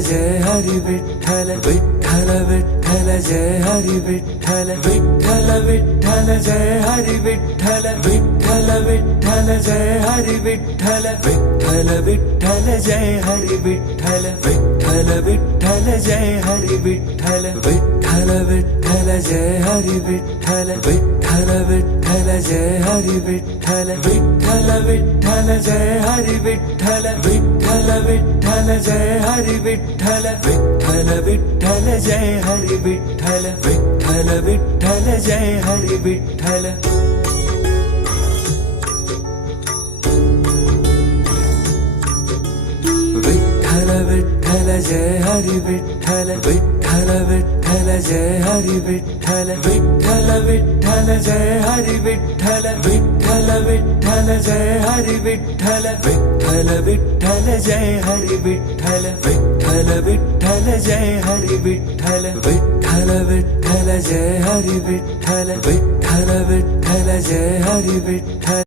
Jai Hari Vitthal Vitthal Vitthal Jai Hari Vitthal Vitthal Vitthal Jai Hari Vitthal Vitthal Vitthal Jai Hari Vitthal Vitthal Vitthal Jai Hari Vitthal Vitthal Vitthal Jai Hari Vitthal Vitthal Vitthal Jai Hari Vitthal Vitthal Vitthal Jai Hari Vitthal Vitthal Vitthal Jai Hari Vitthal Vitthal Vitthal Jai Hari Vitthal Vitthal Vitthal Jai Hari Vitthal Vitthal Vitthal Jai Hari Vitthal Vitthal Vitthal Jai Hari Vitthal Vitthal Vitthal Jai Hari Vitthal Vitthal Vitthal Jai Hari Vitthal Vitthal Vitthal Jai Hari Vitthal Vitthal Vitthal Jai Hari Vitthal Vitthal Vitthal Jai Hari Vitthal Vitthal Vitthal Jai Hari Vitthal Vitthal Vitthal Jai Hari Vitthal